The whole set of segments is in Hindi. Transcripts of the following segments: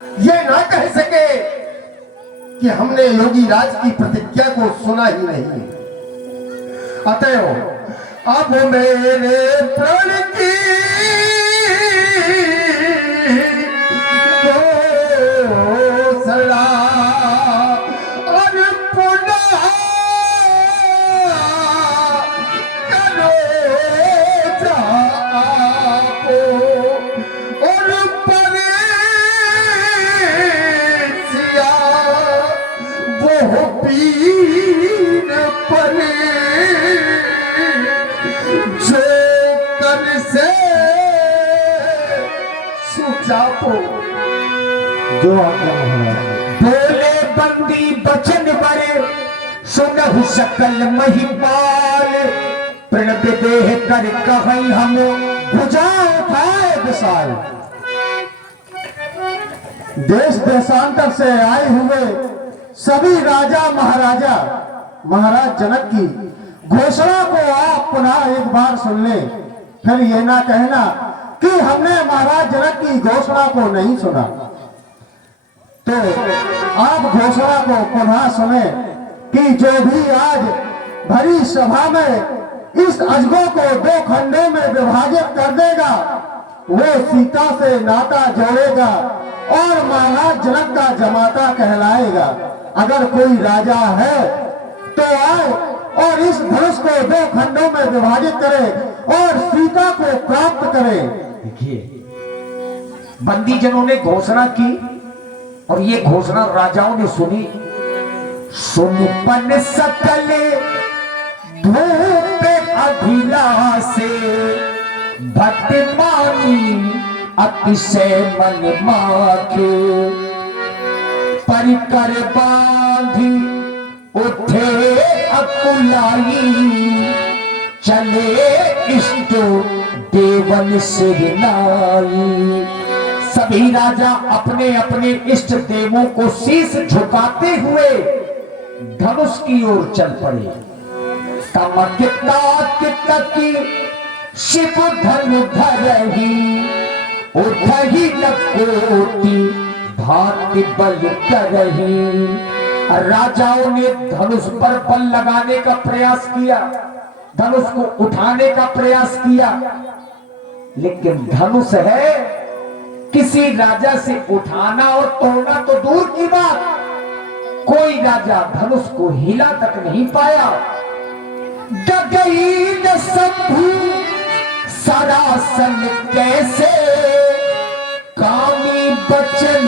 ये ना कह सके कि हमने योगी राज की प्रतिज्ञा को सुना ही नहीं। अतएव अब मेरे प्राण की घोषणा और पुनः करो जापो और परेशिया वो पीर परे जो कर से सुचापो। जो आज्ञा महाराज। बोले बंदी बचन बरे सुनहु सकल महिपाल प्रणब देह कर कहीं हम भुजा उठाए विशाल। देश देशांतर से आए हुए सभी राजा महाराजा महाराज जनक की घोषणा को आप पुनः एक बार सुन लें। फिर यह ना कहना कि हमने महाराज जनक की घोषणा को नहीं सुना। तो आप घोषणा को पुनः सुने कि जो भी आज भरी सभा में इस अजगों को दो खंडों में विभाजित कर देगा वो सीता से नाता जोड़ेगा और महाराज जनक का जमाता कहलाएगा। अगर कोई राजा है तो आए और इस धनुष को दो खंडों में विभाजित करे और सीता को प्राप्त करे। देखिए बंदी जनों ने घोषणा की और ये घोषणा राजाओं ने सुनी। सुनपन सकल धूप अभिलाषे भक्तिमानी अतिशय मन माखे परिकर बांधी उठे अकुलाई चले इष्ट देवन सिरनाई। सभी राजा अपने अपने इष्ट देवों को शीश झुकाते हुए धनुष की ओर चल पड़े। तमकिता शिव धनु धरही उठही न कोटि भांति बल करही। राजाओं ने धनुष पर बल लगाने का प्रयास किया, धनुष को उठाने का प्रयास किया, लेकिन धनुष है किसी राजा से उठाना और तोड़ना तो दूर की बात, कोई राजा धनुष को हिला तक नहीं पाया। डगई न शंभु सरासन कैसे कामी बचन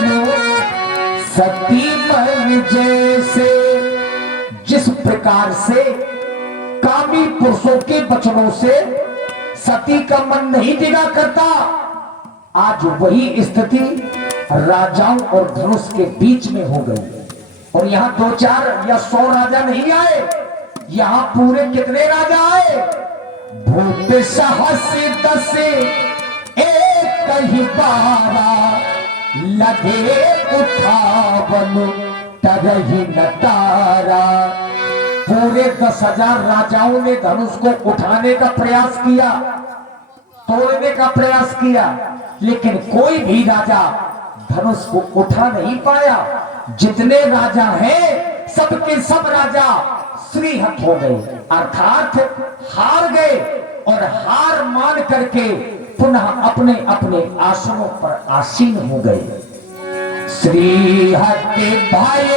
सती मन जैसे। जिस प्रकार से कामी पुरुषों के वचनों से सती का मन नहीं टिका करता, आज वही स्थिति राजाओं और धनुष के बीच में हो गई। और यहाँ 2 4 या 100 राजा नहीं आए, यहाँ पूरे कितने राजा आए? भूप सहस्र 10 एक ही 12 लगे उठावन तरही न तारा। पूरे 10,000 राजाओं ने धनुष को उठाने का प्रयास किया, तोड़ने का प्रयास किया, लेकिन कोई भी राजा धनुष को उठा नहीं पाया। जितने राजा हैं सबके सब राजा श्रीहत हो गए, अर्थात हार गए और हार मान करके पुनः अपने अपने आसनों पर आसीन हो गए। श्रीहत के भाई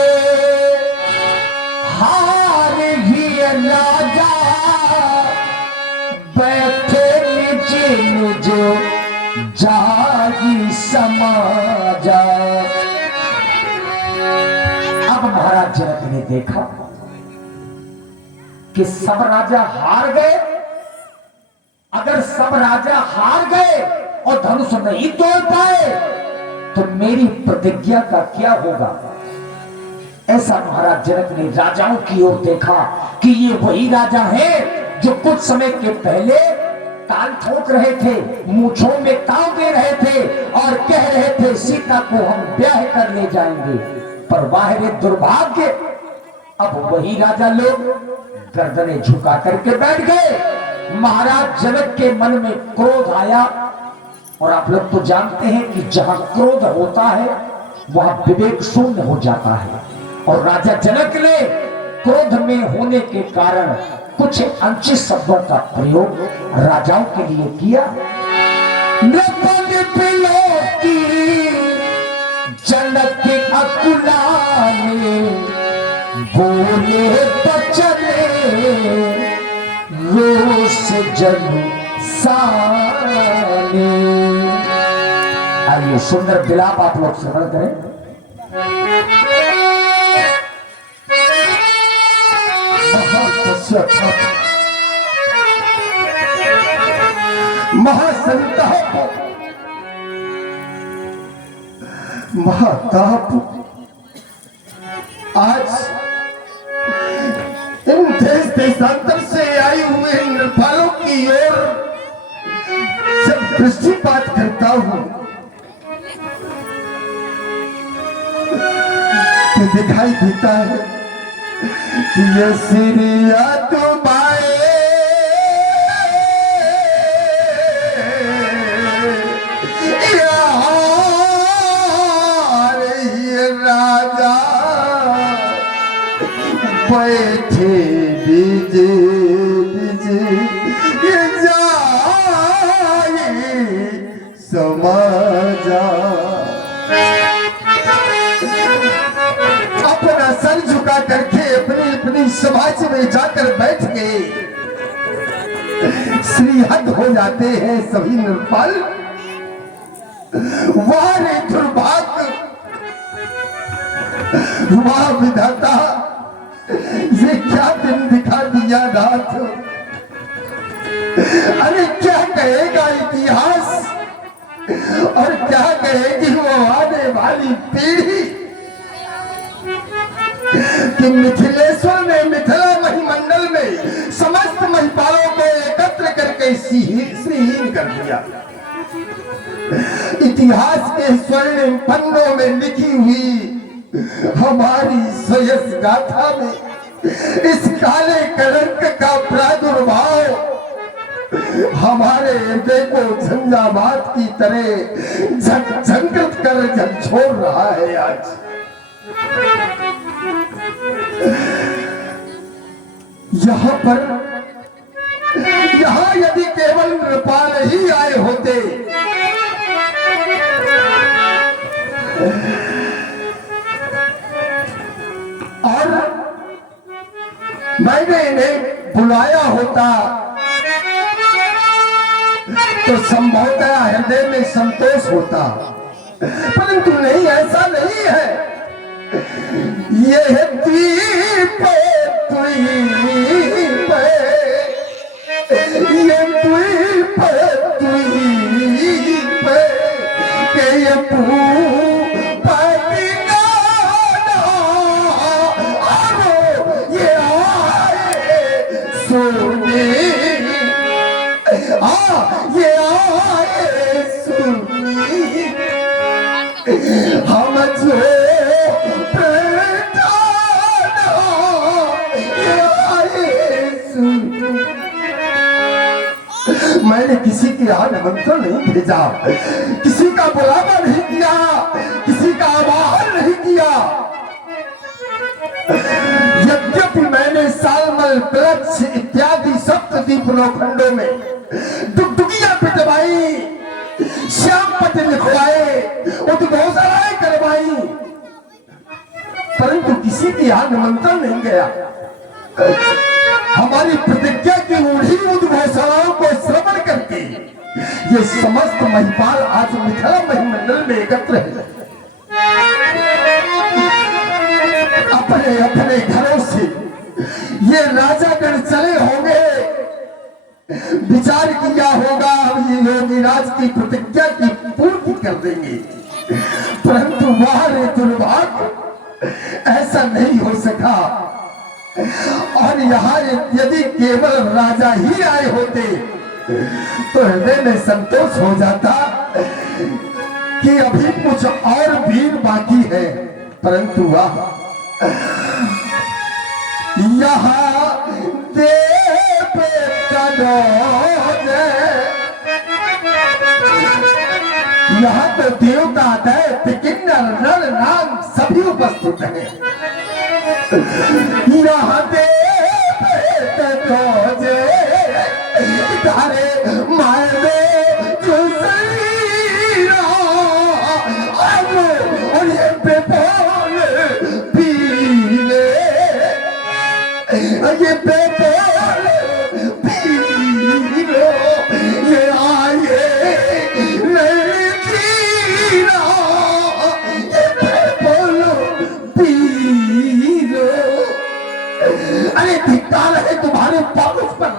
हार ही राजा बैठे नीचे जो जागी समाजा। अब महाराज जनक ने देखा कि सब राजा हार गए। अगर सब राजा हार गए और धनुष नहीं तोड़ पाए तो मेरी प्रतिज्ञा का क्या होगा? ऐसा महाराज जनक ने राजाओं की ओर देखा कि ये वही राजा हैं जो कुछ समय के पहले ताल ठोक रहे थे, मूंछों में ताव दे रहे थे और कह रहे थे सीता को हम ब्याह कर ले जाएंगे। पर वाह रे दुर्भाग्य, अब वही राजा लोग गर्दनें झुका करके बैठ गए। महाराज जनक के मन में क्रोध आया और आप लोग तो जानते हैं कि जहां क्रोध होता है वह विवेक शून्य हो जाता है। और राजा जनक ने क्रोध में होने के कारण कुछ अनुचित शब्दों का प्रयोग राजाओं के लिए किया। की जनक के अकुलाने बोले बचने रोष जल साने। आइए सुंदर विलाप आप लोग श्रवण करें। महासंताप महाताप आज इन देश देशांतर से आए हुए नृपालों की ओर जब दृष्टिपात करता हूं तो दिखाई देता है कि ये सिरिया तो बाए राजा बैठे बीजे बीजे ये जाए समाजा। अपना सर झुका करके अपनी अपनी समाज में जाकर बैठ गए। श्रीहद हो जाते हैं सभी नृपाल। वाह रे दुर्भाग्य, वाह विधाता, ये क्या दिन दिखा दिया रात। अरे क्या कहेगा इतिहास और क्या कहेगी वो आने वाली पीढ़ी कि मिथिलेश्वर ने मिथिला महिमंडल में समस्त महिपालों को एकत्र करके श्रीहीन कर दिया। इतिहास के स्वर्णिम पन्नों में लिखी हुई हमारी स्वयं गाथा में इस काले कलंक का प्रादुर्भाव हमारे हृदय को झंझावात की तरह झंकृत कर झकझोर रहा है। आज यहाँ यदि केवल नृपाल ही आए होते और मैंने इन्हें बुलाया होता तो संभवतः हृदय में संतोष होता, परंतु नहीं, ऐसा नहीं है। यह द्वीप द्वीप ये द्वीप द्वीप के ये ये आए सुनी हम जो मैंने किसी की आमंत्रण नहीं भेजा, किसी का बुलावा नहीं किया, किसी का आह्वान नहीं किया। यद्यपि मैंने सालमल प्लक्ष इत्यादि सप्तद्वीप लोखंडों में दुगदुगियां पिटवाई, श्याम पट लिखवाए, उद्घोषणाएं करवाई, परंतु किसी की आमंत्रण नहीं गया। हमारी प्रतिज्ञा की ऊढ़ी उद्घोषणाओं को श्रवण करके ये समस्त महिपाल आज मिथिला महिमंडल में एकत्र है। अपने अपने घरों से ये राजागण चले होंगे, विचार किया होगा अब ये योगीराज की प्रतिज्ञा की पूर्ति कर देंगे, परंतु वहां दुर्भाग्य ऐसा नहीं हो सका। और यहाँ यदि केवल राजा ही आए होते तो हृदय में संतोष हो जाता कि अभी कुछ और वीर बाकी है, परंतु वह यहाँ यहाँ तो देवता दैत्य किन्नर नर नाग सभी उपस्थित हैं। यहाँ तुझे तारे मारे और ये बेबोल पीले, ये बेबोल पीलो, ये आए अरे धिक्कार है तुम्हारे पौरुष पर,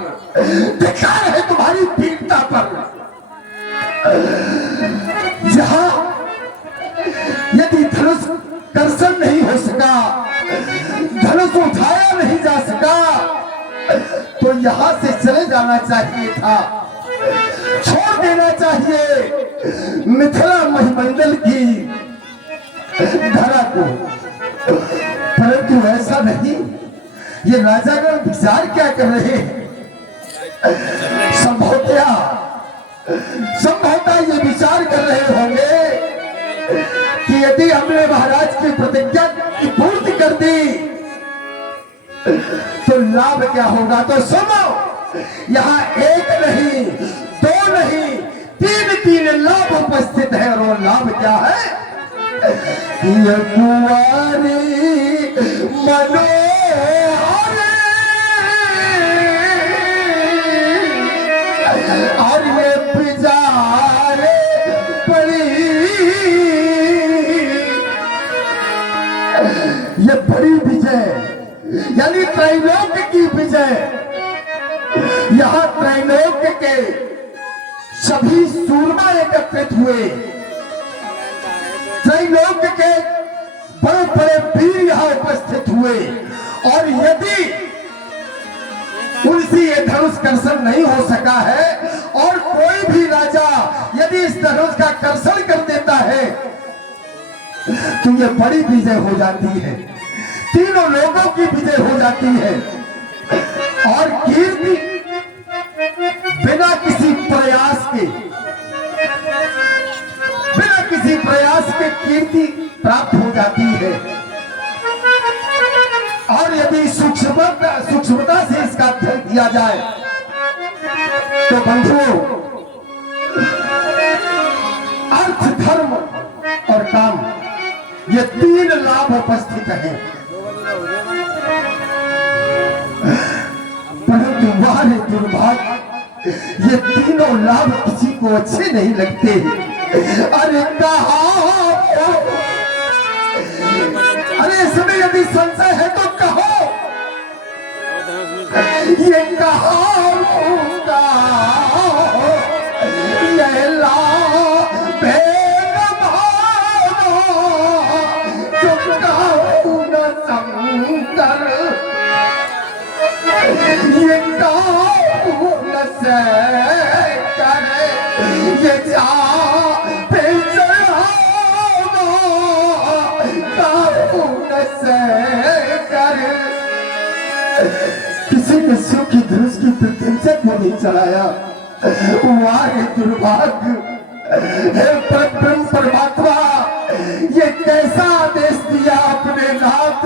धिक्कार है तुम्हारी वीरता पर। जहां यदि धनुष कर्षण नहीं हो सका, धनुष उठाया नहीं जा सका, तो यहां से चले जाना चाहिए था, छोड़ देना चाहिए मिथिला महिमंडल की धरा को, परंतु ऐसा नहीं। ये राजागण विचार क्या कर रहे हैं? संभवतः ये विचार कर रहे होंगे कि यदि हमने महाराज की प्रतिज्ञा की पूर्ति कर दी तो लाभ क्या होगा। तो सुनो, यहाँ एक नहीं, दो नहीं, तीन लाभ उपस्थित है। और वो लाभ क्या है? ये कुंवारी और ये पिजारे बड़ी, ये बड़ी विजय यानी त्रैलोक्य की विजय। यहाँ त्रैलोक्य के सभी सूरमा एकत्रित हुए, त्रैलोक्य के बड़े बड़े वीर यहाँ उपस्थित हुए। और यदि उनसे ये धनुष कर्षण नहीं हो सका है और कोई भी राजा यदि इस धनुष का कर्षण कर देता है तो ये बड़ी विजय हो जाती है, तीनों लोगों की विजय हो जाती है। और कीर्ति बिना किसी प्रयास के कीर्ति प्राप्त हो जाती है। और यदि सूक्ष्मता से इसका अध्ययन किया जाए तो बंधुओं, अर्थ, धर्म और काम, ये तीन लाभ उपस्थित हैं। परंतु वारे दुर्भाग्य, ये तीनों लाभ किसी को अच्छे नहीं लगते। अरे कहा, अरे इसमें यदि संशय है तो कहो, ये कहा ये लाभ जो कहूँ न शंकर, ये कहूँ न से करे, ये जा किसी ने शिव की धनुष की प्रत्यंचा को नहीं चढ़ाया। वाह दुर्भाग्य है। परब्रह्म परमात्मा ये कैसा आदेश दिया अपने नाथ।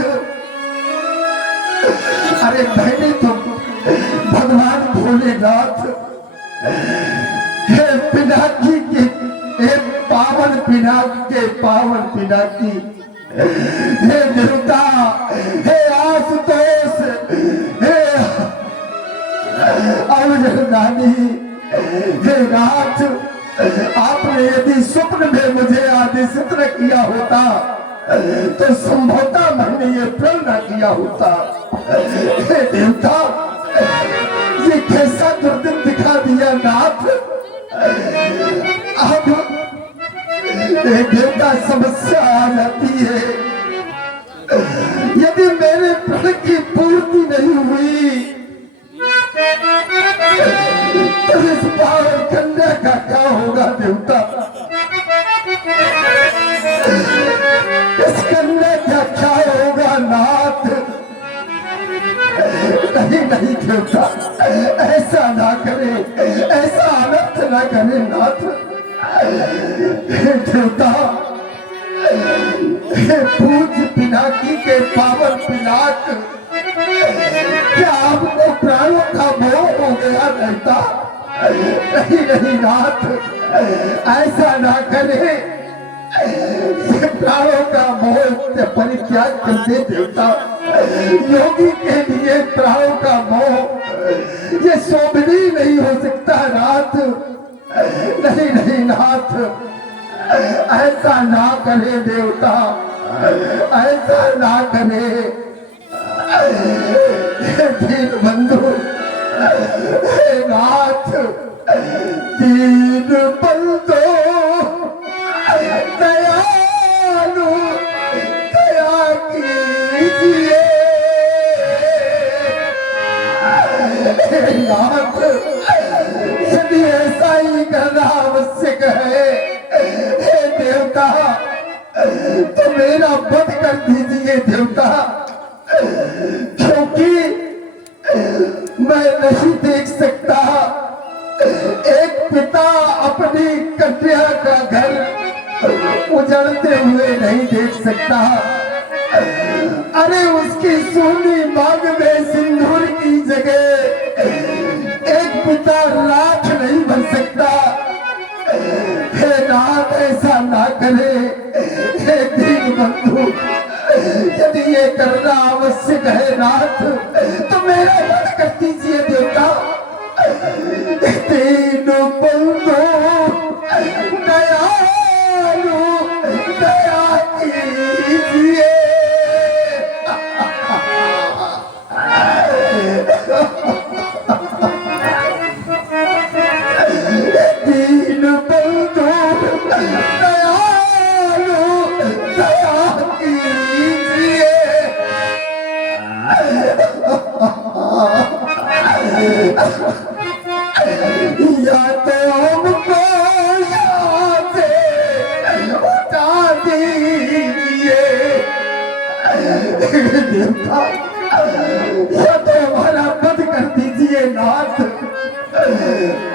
अरे पहले तो भगवान भोलेनाथ हे पिनाकी के, हे पावन पिनाकी, हे देवता, हे आशुतोष, हे अवजनानी, हे नाथ, आपने यदि स्वप्न में मुझे आदेशित न किया होता तो संभवतः मैंने ये प्रण न किया होता। हे देवता, ये कैसा दुर्दिन दिखा दिया नाथ। अब देवता समस्या आ जाती है, यदि मेरे प्रण की पूर्ति नहीं हुई तो इस पावन कन्या का क्या होगा देवता। इस कन्या का क्या होगा नाथ। नहीं नहीं देवता, ऐसा ना करे, ऐसा अनर्थ ना करे नाथ। हे देवता, हे पूज्य पिनाकी के पावन पिनाक, क्या आपको प्राणों का मोह हो गया रहता? नहीं नहीं नाथ, ऐसा ना करे। ये प्राणों का मोह परित्याग कर दे देवता। योगी के लिए प्राणों का मोह ये शोभनीय नहीं हो सकता नाथ। नहीं नहीं नाथ, ऐसा ना करे देवता, ऐसा ना करे। दीन बंधु, हे नाथ, दीन बंधु दयालु, दया कीजिए। हे नाथ, यदि ऐसा ही करना आवश्यक है, हे देवता, तो मेरा वध कर दीजिए देवता, क्योंकि मैं नहीं देख सकता एक पिता अपनी कन्या का घर उजड़ते हुए नहीं देख सकता। अरे उसकी सोनी मांग में सिंदूर की जगह एक पिता राख नहीं बन सकता। हे नाथ, ऐसा ना करे। हे दीन बंधु, यदि ये करना आवश्यक है नाथ, तो मेरा वध कर दीजिए देवता। दीन बंधु दयालु, दया कीजिए। दीन बंधु दयालु, दया कीजिए। या तो हमको यहाँ से उठा दीजिए देवता, या तो हमारा वध कर दीजिए नाथ,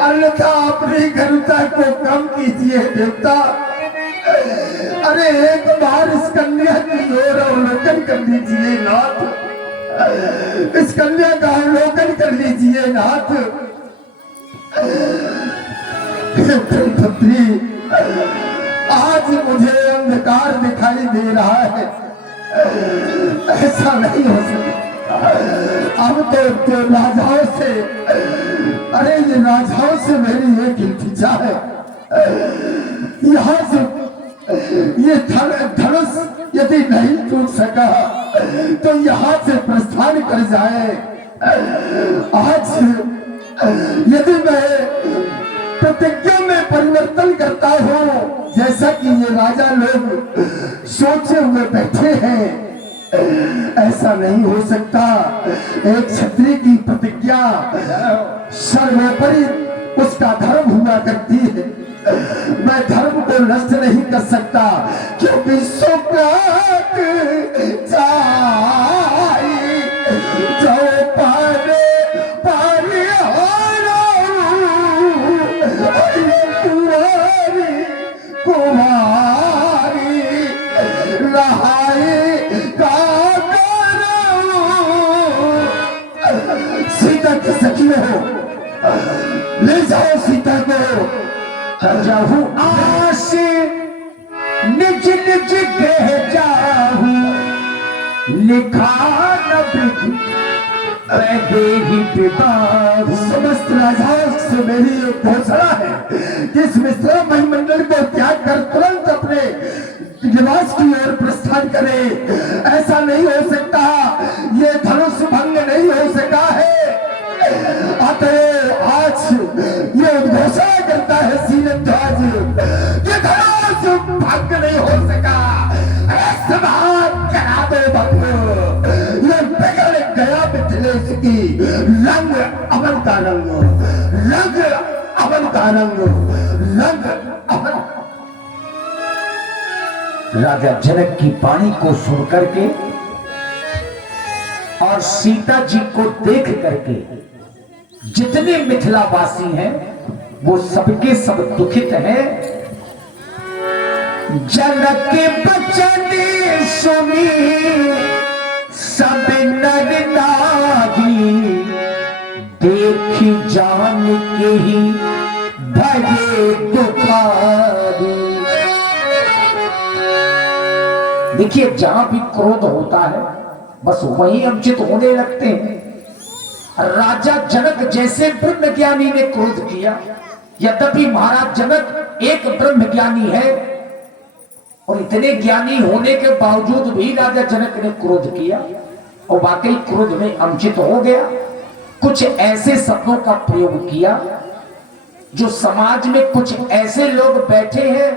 अन्यथा अपनी घनता को कम कीजिए देवता। अरे एक बार इस कन्या की ओर अवलोकन कर लीजिए नाथ, इस कन्या का अवलोकन कर लीजिए नाथ। पुत्री, आज मुझे अंधकार दिखाई दे रहा है, ऐसा नहीं हो सकता। अब तो राजाओं से, अरे ये राजाओं से मेरी एक इल्तिजा है, यहाँ से ये धनुष यदि नहीं टूट सका तो यहाँ से प्रस्थान कर जाए। आज यदि मैं प्रतिज्ञा में परिवर्तन करता हूँ, जैसा कि ये राजा लोग सोचे हुए बैठे हैं, ऐसा नहीं हो सकता। एक क्षत्रिय की प्रतिज्ञा सर्वोपरि उसका धर्म हुआ करती है। मैं धर्म को नष्ट नहीं कर सकता, क्योंकि सुप्रात जाई जो पारे पारे कुमारी कुमारी रहाई का सीता की सखी हो, ले जाओ सीता को। जाहू आस निज निज कह जाहू, लिखा न समस्त राजाओं से मेरी एक घोषणा है कि इस मिश्रा मंडल को त्याग कर तुरंत अपने निवास की ओर प्रस्थान करे। ऐसा नहीं हो सकता, ये धनुष भंग नहीं हो सका है। अतः आज ये घोषणा करता है सीनध्वज कि धनुष भंग नहीं हो सका। करा दो भंग, ये बिगड़ गया मिथिलेश की रंग अमन का रंग, रंग अमन का रंग, रंग अमन। राजा जनक की वाणी को सुन करके और सीता जी को देख करके जितने मिथिलावासी हैं वो सबके सब दुखित हैं जनक के बचन सुनी सब नर नारी, देखी जान के ही भजे दुखारी। देखिए जहां भी क्रोध होता है बस वही अनुचित होने लगते हैं। राजा जनक जैसे ब्रह्म ज्ञानी ने क्रोध किया, यद्यपि महाराज जनक एक ब्रह्म ज्ञानी है और इतने ज्ञानी होने के बावजूद भी राजा जनक ने क्रोध किया और वाकई क्रोध में अनुचित हो गया। कुछ ऐसे शब्दों का प्रयोग किया जो समाज में कुछ ऐसे लोग बैठे हैं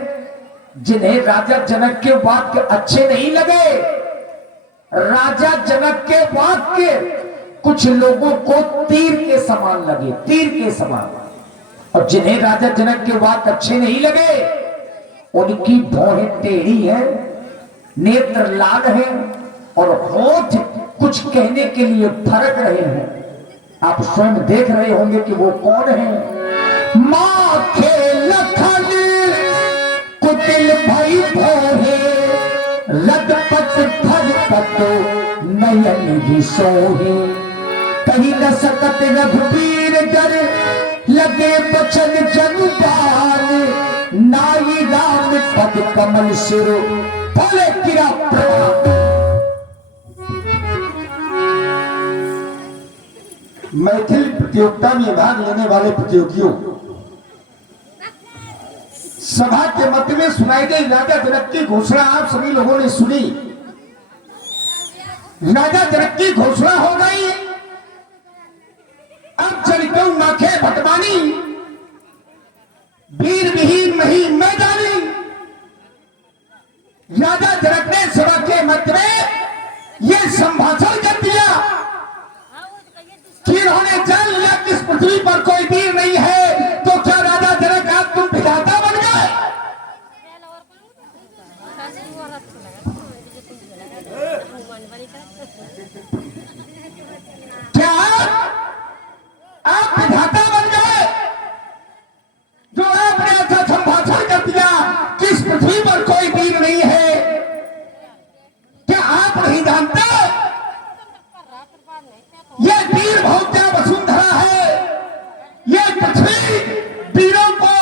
जिन्हें राजा जनक के वाक्य अच्छे नहीं लगे। राजा जनक के वाक्य कुछ लोगों को तीर के समान लगे, तीर के समान। और जिन्हें राजा जनक के वाक्य अच्छे नहीं लगे उनकी भौहें टेढ़ी है, नेत्र लाल है और होठ कुछ कहने के लिए फरक रहे हैं। आप स्वयं देख रहे होंगे कि वो कौन है। मां खेल कुटिल भई भोहे, लदपत फरकत नयन भी सोहे। कहीं न सकत रघुबीर डर, लगे बचन जनुबान। नाई राम पद कमल सिर, भले किरा प्रणाम। मैथिली प्रतियोगिता में भाग लेने वाले प्रतियोगियों, सभा के मध्य में सुनाई गई राजा जनक की घोषणा आप सभी लोगों ने सुनी। राजा जनक की घोषणा हो गई, अब चलितो नाखे भटमानी, वीर विहीन मही मैदानी। राजा जनक ने सभा के मध्य में यह संभाषण कर दिया कि इन्होंने जान लिया कि इस पृथ्वी पर कोई वीर नहीं है, तो क्या राजा जनक आज तुम विधाता बन गए? क्या आप विधाता बन गए जो आपने ऐसा संभाषण कर दिया कि इस पृथ्वी पर कोई वीर नहीं है? क्या आप नहीं जानते ये वीर भौत्या वसुंधरा है, ये पृथ्वी वीरों को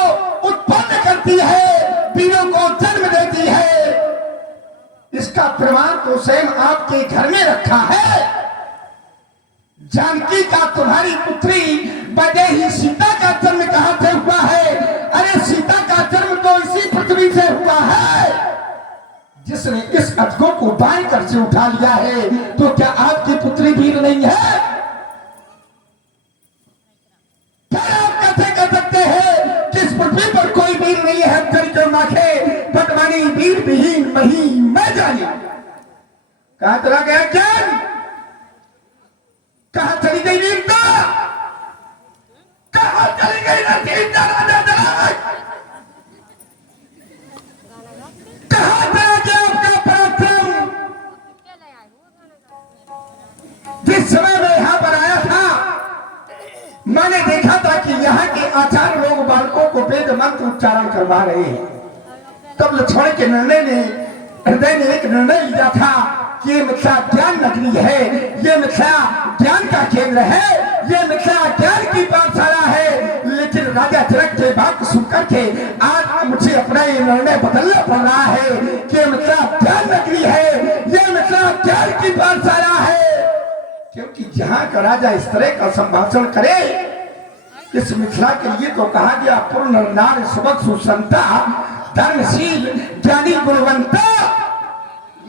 उत्पन्न करती है, वीरों को जन्म देती है। इसका प्रमाण तो स्वयं आपके घर में रखा है। जानकी का तुम्हारी पुत्री वैदेही सीता का जन्म कहां से हुआ है? अरे सीता का जन्म तो इसी पृथ्वी से हुआ है। जिसने इस अजगो को बाएं कर से उठा लिया है, तो क्या आपकी पुत्री वीर नहीं है? क्या आप कैसे कह सकते हैं कि इस पृथ्वी पर कोई वीर नहीं है? करके माखे भटवानी वीर विहीन मही मैं जानी। कहां चला गया ज्ञान? कहां चली गई वीरता? कहां चली गई रचयिता राजा जनक? कहां चला गया आपका पराक्रम? जिस समय मैं यहां पर आया था मैंने देखा था कि यहाँ के आचार्य लोग बालकों को वेद मंत्र उच्चारण करवा रहे हैं। तब लक्ष्मण के हृदय ने एक निर्णय लिया था कि ये मिथिला ज्ञान नगरी है, ये मिथिला ज्ञान का केंद्र है, ये मिथिला ज्ञान की पाठशाला है। लेकिन राजा जनक के बात सुनकर के आज मुझे अपना ये निर्णय बदलना पड़ रहा है कि ये मिथिला ज्ञान नगरी है, ये मिथिला ज्ञान की पाठशाला है। क्योंकि जहां का राजा इस तरह का संभाषण करे, इस मिथिला के लिए तो कहा गया पूर्ण नार सुबक सुसंता, धर्मशील ज्ञानी गुणवंता।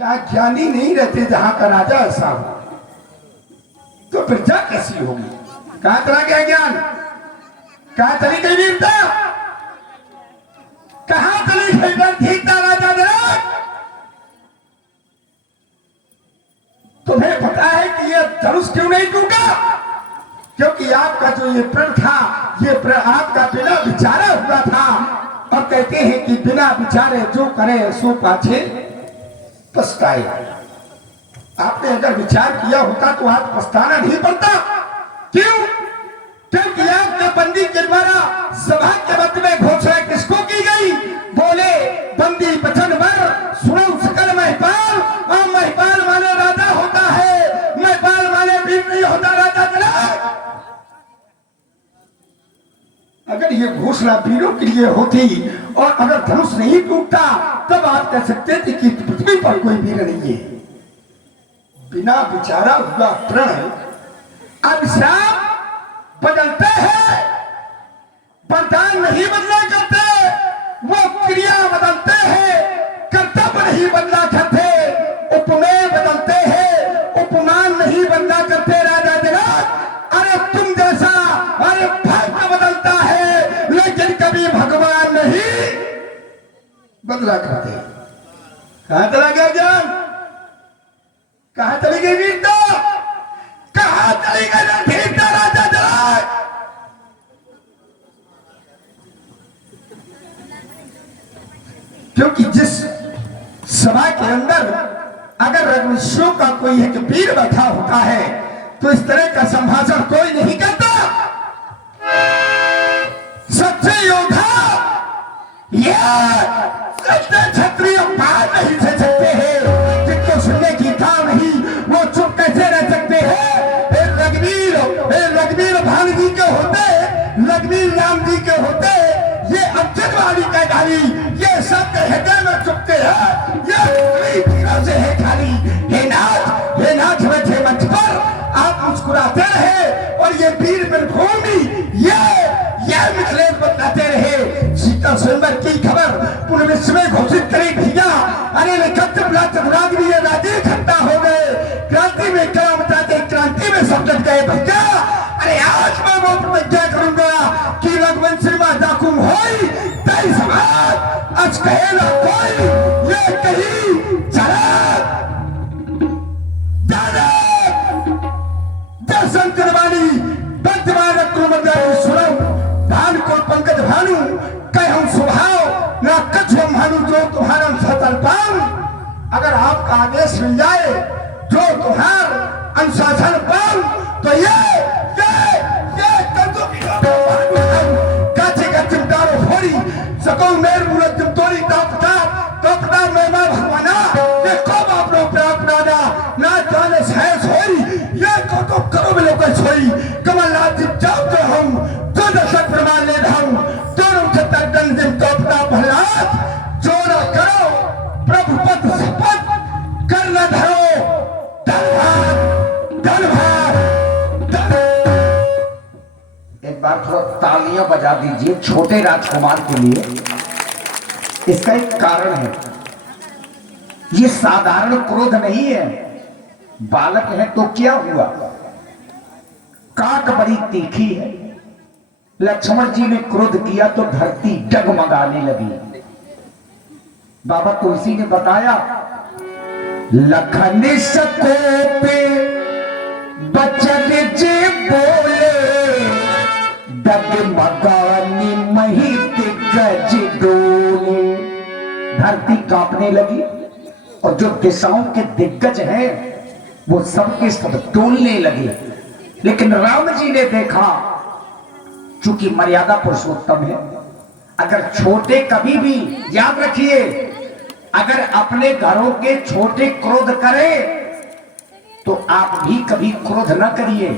या ज्ञानी नहीं रहते जहां का राजा ऐसा हो, तो प्रजा कैसी होगी? कहां चला गया ज्ञान? कहां चली गई वीरता? कहां चली गई रणधीरता राजा जनक? तुम्हें पता है कि ये धनुष क्यों नहीं टूटा? क्योंकि आपका जो ये प्रण था, ये प्रण आपका बिना विचारे हुआ था। और कहते हैं कि बिना विचारे जो करे सो पाछे पछताए। आपने अगर विचार किया होता तो आज पछताना नहीं पड़ता। क्यों? क्योंकि आपके बंदी के द्वारा सभा के मध्य में घोषणा किसको की गई? बोले बंदी वचन घोषणा वीरों के लिए होती, और अगर धनुष नहीं टूटता तब आप कह सकते थे कि पृथ्वी पर कोई वीर नहीं है। बिना विचारा हुआ प्रण अभिशाप बदलते हैं, वरदान नहीं बदला करते, वो क्रिया बदलते हैं, कर्तव्य नहीं बदला करते, उपमेय बदलते हैं, उपमान नहीं बदला करते। राजा जनक, अरे तुम जैसा अरे भक्त बदलता है, लेकिन कभी भगवान नहीं बदला करते। कहां चला गया ज्ञान, कहां चली गई वीरता, कहां चली गई रणधीरता राजा जनक। क्योंकि जिस सभा के अंदर अगर रघुवंशियों का कोई एक वीर बैठा होता है तो इस तरह का संभाषण कोई नहीं करता। सच्चे योद्धा ये सच्चे क्षत्रिय पार नहीं रह सकते हैं, जिनको सुनने की था नहीं वो चुप कैसे रह सकते हैं। रघुवीर भानु जी के होते, रघुवीर राम जी के होते, ये अक्षर वाली कैदारी, ये सब हृदय में चुपते हैं, ये तीरों से है खाली। हे नाथ बैठे मंच पर आप मुस्कुराते रहे, और ये वीर मृभूमि ये मिथिलेश बताते रहे। सीता स्वयंवर की खबर पूरे विश्व में घोषित करी भैया, अरे राजीव खट्टा हो गए, क्रांति में क्या बताते, क्रांति में सब डट गए भैया। अरे आज मैं वो प्रतिज्ञा करूंगा कि रघुवंश जाकू होई तई समाज आज कहेगा कोई, ये कही दर्शन करवानी वर्तमान भानु को पंकज भानु कहूं स्वभाव ना कछुआ भानु जो तुम्हारा सतल पाऊं। अगर आपका आदेश मिल जाए जो तुम्हार अनुशासन पाऊं तो ये काचे का चिमटारो फोड़ी सको मेर मूरत तुम तोड़ी तपता मैं भगवाना देखो बापनो प्राप्त राजा ना जाने सहस होई, ये को तो करो मिलो कोई सोई। कमलनाथ जी जाओ तो हम तो दशक प्रमाण ले धाऊं, दोनों से तक दिन तपता भलात जो न करो प्रभु पद शपथ कर न धरो एक बार थोड़ा तालियां बजा दीजिए छोटे राजकुमार के लिए। इसका एक कारण है, ये साधारण क्रोध नहीं है। बालक है तो क्या हुआ, काट बड़ी तीखी है। लक्ष्मण जी ने क्रोध किया तो धरती डगमगाने लगी। बाबा तुलसी ने बताया, लखन सकोपे बचन जे बोले, डगमगानी मही दिग्गज डोले। धरती कांपने लगी और जो दिशाओं के दिग्गज हैं वो सबके सब डोलने लगे। लेकिन राम जी ने देखा, चूंकि मर्यादा पुरुषोत्तम है, अगर छोटे कभी भी याद रखिए, अगर अपने घरों के छोटे क्रोध करें तो आप भी कभी क्रोध न करिए,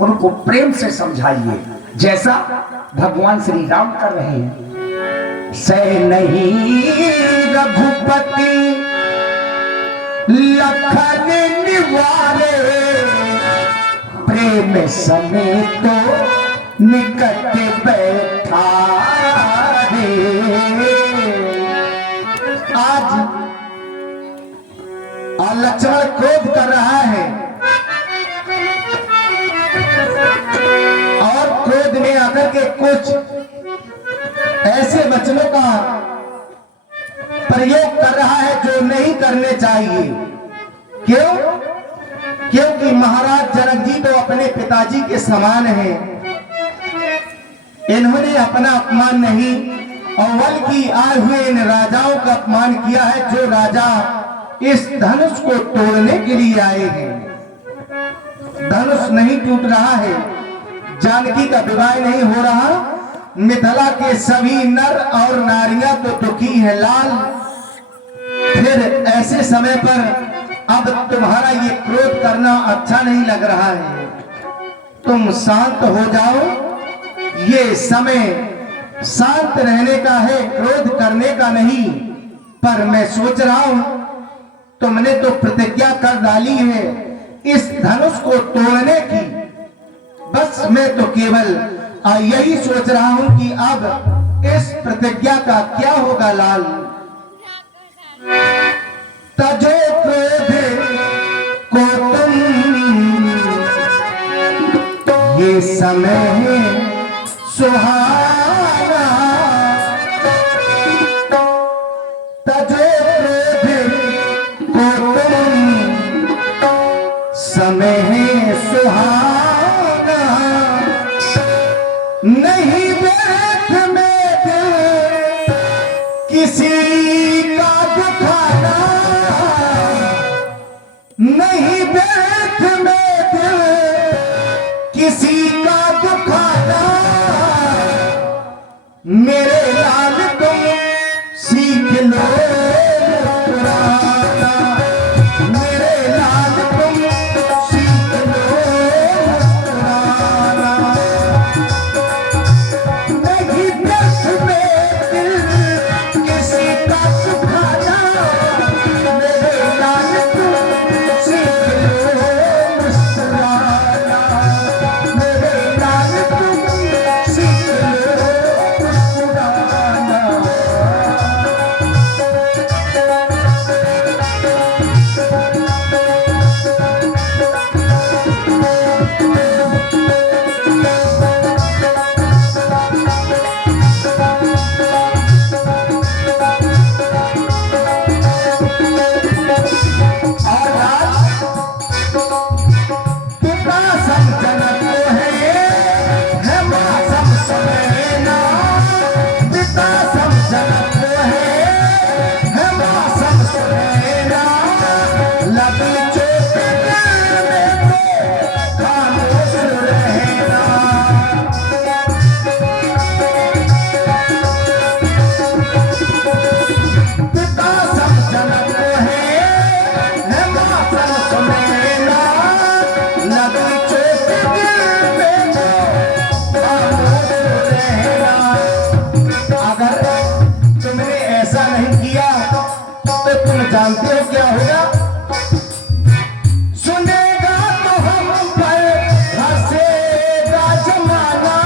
उनको प्रेम से समझाइए, जैसा भगवान श्री राम कर रहे हैं। सह नहीं रघुपति लखन निवारे, प्रेम समेत तो निकट बैठा रे। आज लक्ष्मण क्रोध कर रहा है और क्रोध में आकर के कुछ ऐसे वचनों का प्रयोग कर रहा है जो नहीं करने चाहिए। क्यों? क्योंकि महाराज जनक जी तो अपने पिताजी के समान हैं। इन्होंने अपना अपमान नहीं और बल्कि आए हुए इन राजाओं का अपमान किया है, जो राजा इस धनुष को तोड़ने के लिए आए हैं। धनुष नहीं टूट रहा है, जानकी का विवाह नहीं हो रहा, मिथिला के सभी नर और नारियां तो दुखी है लाल। फिर ऐसे समय पर अब तुम्हारा ये क्रोध करना अच्छा नहीं लग रहा है, तुम शांत हो जाओ। ये समय शांत रहने का है, क्रोध करने का नहीं। पर मैं सोच रहा हूं तुमने तो प्रतिज्ञा कर डाली है इस धनुष को तोड़ने की। बस मैं तो केवल यही सोच रहा हूं कि अब इस प्रतिज्ञा का क्या होगा लाल। तजो क्रोध को तुम ये समय सुहाना, तजो क्रोध को तुम समय सुहाना, नहीं व्यर्थ में दिल किसी का दुखाना, नहीं व्यर्थ में दिल किसी का दुखाना। मेरे लाल तुम सीख लो मुस्कुराना, मेरे लाल तुम सीख लो मुस्कुराना। नहीं व्यर्थ में दिल किसी का दुखाना, मेरे लाल तुम सीख लो मुस्कुराना, मेरे लाल तुम सीख लो मुस्कुराना। और आज पिता समझन को है मौसम सुनैना, पिता समझन को है मौसम सुनैना। लगी चोट में तो खामोश रहना, पिता समझन को है मौसम सुनैना। लगी चोट में तो खामोश रहना। अगर तुमने ऐसा नहीं किया तो तुम जानते हो क्या होगा। सुनेगा तो हम पर हंसेगा जमाना,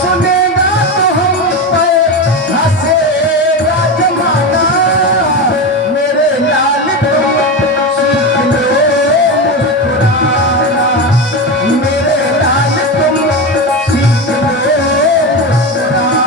सुनेगा तो हम पर हंसेगा जमाना। मेरे लाल तुम सीख लो मुस्कुराना, मेरे लाल तुम सीख लो मुस्कुराना।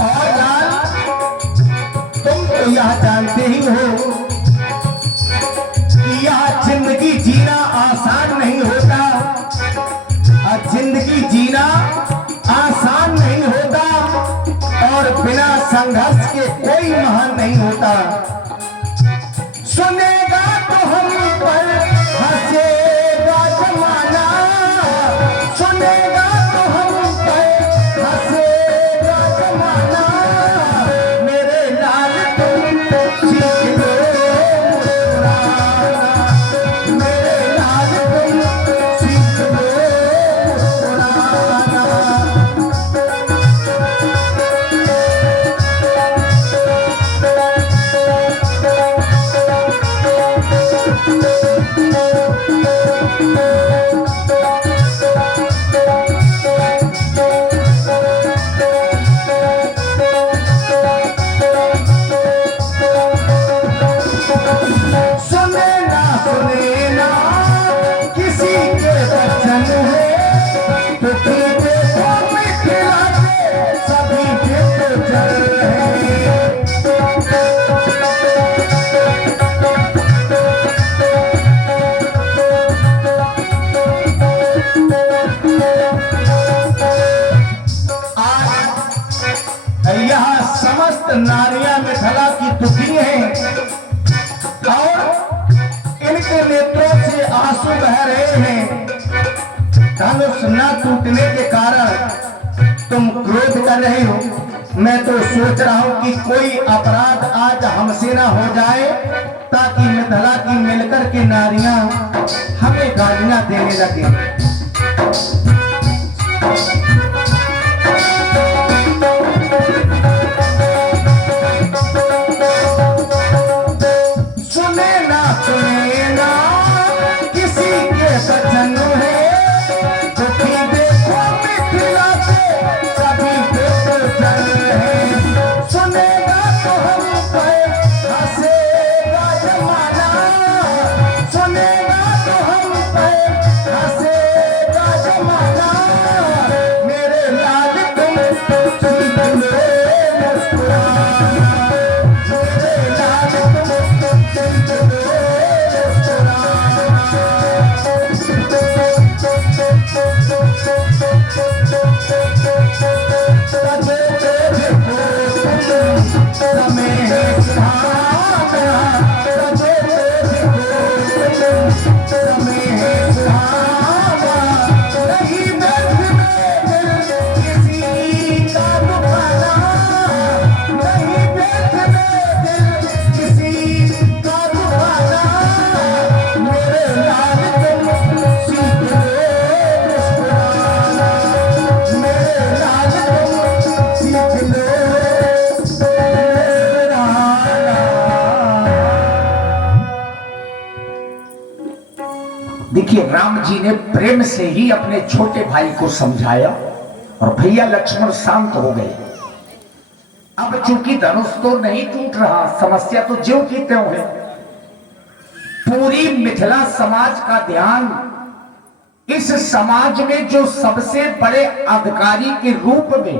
और लाल तुम तो यह जानते ही हो कि यह जिंदगी जीना आसान नहीं होता, जिंदगी जीना आसान नहीं होता और बिना संघर्ष के कोई महान नहीं होता। सुनेगा तो हम पर हंसेगा जमाना, सुनेगा तो हम पर हंसेगा जमाना। मेरे लाल तुम सीख लो मुस्कुराना, मेरे लाल तुम सीख लो मुस्कुराना। सुने ना किसी के वचन है, दुखी देखो मिथिलाते सभी के तो जल है। आज यह समस्त नारियां मिथिला की दुखी हैं और इनके के नेत्रों से आंसू बह रहे हैं। धनुष न टूटने के कारण तुम क्रोध कर रहे हो। मैं तो सोच रहा हूं कि कोई अपराध आज हमसे ना हो जाए, ताकि मिथिला की मिलकर के नारियां हमें गालियां देने लगे। सुने ना किसी के वचन है, दुखी देखो मिथिला के सभी बेचैन है। सुनेगा तो हम पे हंसेगा जमाना, सुनेगा तो हम पे हंसेगा जमाना। मेरे लाल तुम सुन लो मुस्कुराना, मेरे लाल तुम सुन लो देखिए, राम जी ने प्रेम से ही अपने छोटे भाई को समझाया और भैया लक्ष्मण शांत हो गए। अब चूंकि धनुष तो नहीं टूट रहा, समस्या तो ज्यों की त्यों है। पूरी मिथिला समाज का ध्यान इस समाज में जो सबसे बड़े अधिकारी के रूप में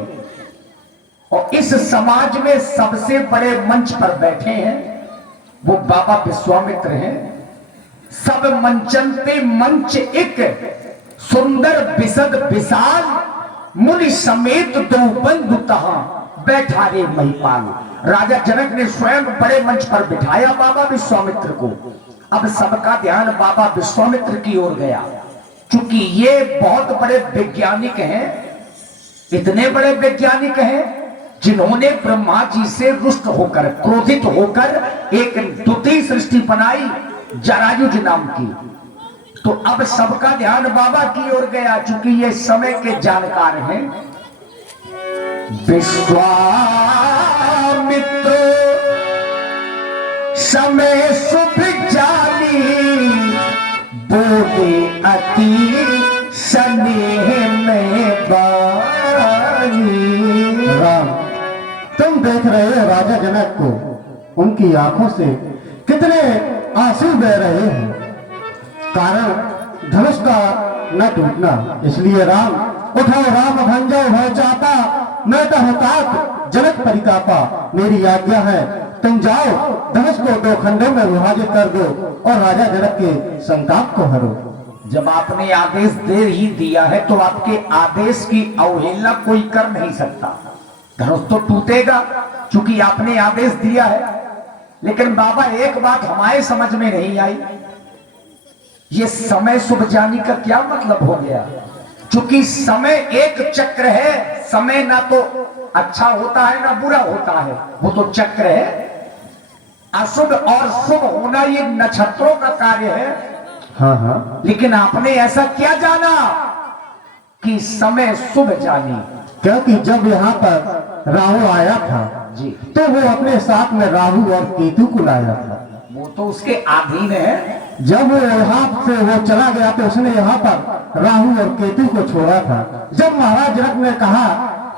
और इस समाज में सबसे बड़े मंच पर बैठे हैं वो बाबा विश्वामित्र हैं। सब मंचनते मंच एक सुंदर बिसद विशाल, मुनि समेत दो बंधु तहां बैठा रे महिपाल। राजा जनक ने स्वयं बड़े मंच पर बिठाया बाबा विश्वामित्र को। अब सबका ध्यान बाबा विश्वामित्र की ओर गया, क्योंकि ये बहुत बड़े वैज्ञानिक हैं, इतने बड़े वैज्ञानिक हैं जिन्होंने ब्रह्मा जी से रुष्ट होकर, क्रोधित होकर एक द्वितीय सृष्टि बनाई जरायुज नाम की। तो अब सबका ध्यान बाबा की ओर गया, चूंकि ये समय के जानकार हैं। विश्वामित्र समय शुभ जानी, बोले अति स्नेह में बानी। राम, तुम देख रहे हो राजा जनक को, उनकी आंखों से कितने आंसू बह रहे हैं। कारण धनुष का न टूटना। इसलिए राम उठो, राम भंजो हो चाहता, मैं तो हताक जनक परितापा। मेरी आज्ञा है, तुम जाओ, धनुष को दो खंडों में विभाजित कर दो और राजा जनक के संताप को हरो। जब आपने आदेश दे ही दिया है तो आपके आदेश की अवहेलना कोई कर नहीं सकता। धनुष तो टूटेगा क्योंकि आपने आदेश दिया है। लेकिन बाबा, एक बात हमारे समझ में नहीं आई, ये समय शुभ जानी का क्या मतलब हो गया? क्योंकि समय एक चक्र है, समय ना तो अच्छा होता है ना बुरा होता है, वो तो चक्र है। अशुभ और शुभ होना ये नक्षत्रों का कार्य है। हाँ हाँ, लेकिन आपने ऐसा क्या जाना कि समय शुभ जानी? क्योंकि जब यहाँ पर राहु आया था जी, तो वो अपने साथ में राहु और केतु को लाया था। वो तो उसके अधीन है। जब वो यहाँ से वो चला गया तो उसने यहाँ पर राहु और केतु को छोड़ा था। जब महाराज जनक ने कहा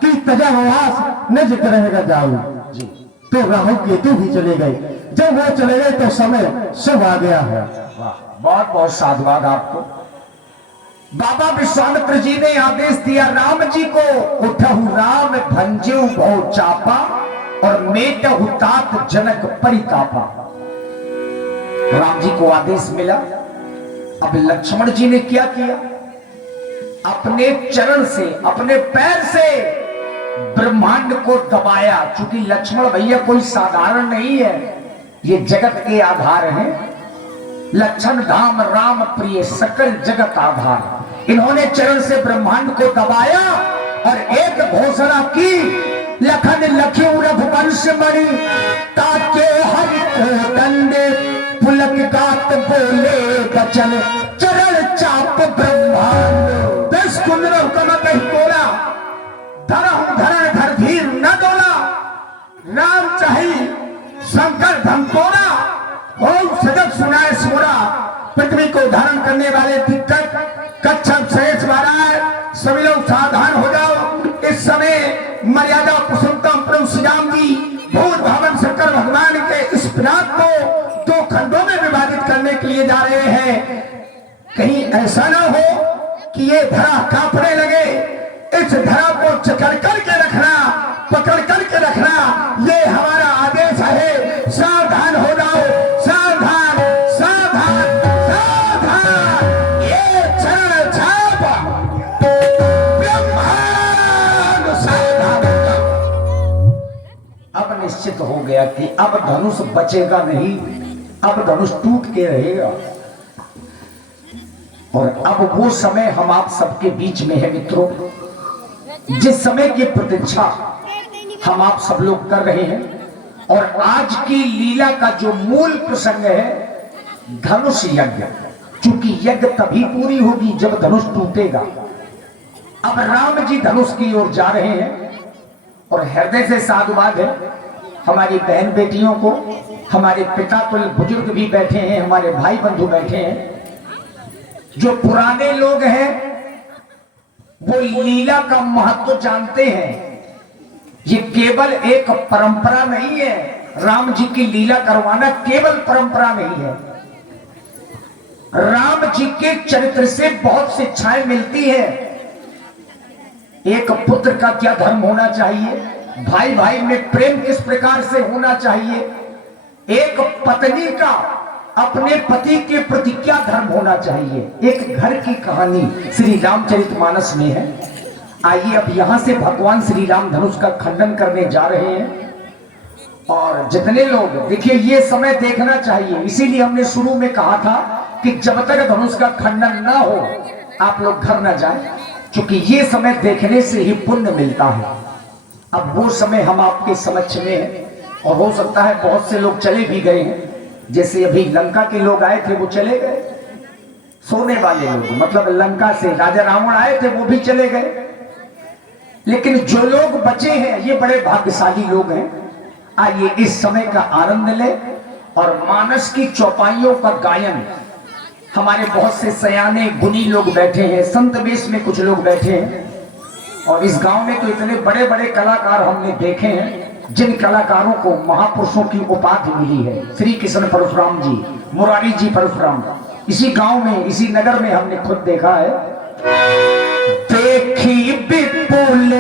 कि तजावास निज रहेगा जाऊ जी, तो राहु केतु भी चले गए। जब वो चले गए तो समय शुभ आ गया है। बहुत बहुत साधुवाद आपको। बाबा विश्वामित्र जी ने आदेश दिया राम जी को, उठहु राम भंजऊ बहु चापा और मेटहु तात जनक परितापा। राम जी को आदेश मिला। अब लक्ष्मण जी ने क्या किया? अपने चरण से, अपने पैर से ब्रह्मांड को दबाया। क्योंकि लक्ष्मण भैया कोई साधारण नहीं है, ये जगत के आधार हैं। लक्षण धाम राम प्रिय सकल जगत आधार। इन्होंने चरण से ब्रह्मांड को दबाया और एक घोषणा की, लखन लखियो रघुवंश मणि ताके हरि को दंडे पुलक गात बोले बचन चरण चाप ब्रह्मांड। 10 कुंडलों कमत बोला, धरहु धरण धर धीर न डोला, राम चाही शंकर धमकोरा, हो सजग सुनाए सोरा, पृथ्वी को धारण करने वाले दिक्कत कच्छप शेष महाराज सभी लोग सावधान हो जाओ। इस समय मर्यादा पुरुषोत्तम प्रभु श्री राम जी भूत भावन शंकर भगवान के इस पिनाक को 2 खंडों में विभाजित करने के लिए जा रहे हैं। कहीं ऐसा ना हो कि ये धरा कांपने लगे। इस धरा को चकड़ करके रखना, पकड़ करके रखना, ये हमारा आदेश है। सावधान हो जाओ, सावधान सावधान सावधान। ये चरण छाप ब्रह्मांड, सावधान हो जाओ। अब निश्चित हो गया कि अब धनुष बचेगा नहीं, अब धनुष टूट के रहेगा। और अब वो समय हम आप सबके बीच में है मित्रों, जिस समय की प्रतीक्षा हम आप सब लोग कर रहे हैं। और आज की लीला का जो मूल प्रसंग है धनुष यज्ञ, क्योंकि यज्ञ तभी पूरी होगी जब धनुष टूटेगा। अब राम जी धनुष की ओर जा रहे हैं और हृदय से साधुवाद है हमारी बहन बेटियों को, हमारे पिता तुल्य बुजुर्ग भी बैठे हैं, हमारे भाई बंधु बैठे हैं। जो पुराने लोग हैं वो लीला का महत्व जानते हैं। ये केवल एक परंपरा नहीं है, राम जी की लीला करवाना केवल परंपरा नहीं है। राम जी के चरित्र से बहुत शिक्षाएं मिलती है। एक पुत्र का क्या धर्म होना चाहिए, भाई भाई में प्रेम किस प्रकार से होना चाहिए, एक पत्नी का अपने पति के प्रति क्या धर्म होना चाहिए। एक घर की कहानी श्री रामचरितमानस में है। आइए अब यहां से भगवान श्री राम धनुष का खंडन करने जा रहे हैं। और जितने लोग देखिए, ये समय देखना चाहिए, इसीलिए हमने शुरू में कहा था कि जब तक धनुष का खंडन ना हो आप लोग घर ना जाएं, क्योंकि ये समय देखने से ही पुण्य मिलता है। अब वो समय हम आपके समक्ष में है और हो सकता है बहुत से लोग चले भी गए हैं। जैसे अभी लंका के लोग आए थे वो चले गए, सोने वाले लोग, मतलब लंका से राजा रावण आए थे वो भी चले गए। लेकिन जो लोग बचे हैं ये बड़े भाग्यशाली लोग हैं। आइए इस समय का आनंद लें और मानस की चौपाइयों का गायन, हमारे बहुत से सयाने गुणी लोग बैठे हैं, संत वेश में कुछ लोग बैठे हैं। और इस गांव में तो इतने बड़े बड़े कलाकार हमने देखे हैं जिन कलाकारों को महापुरुषों की उपाधि मिली है। श्री कृष्ण परशुराम जी, मुरारी जी परशुराम, इसी गांव में, इसी नगर में हमने खुद देखा है। देखी विपुल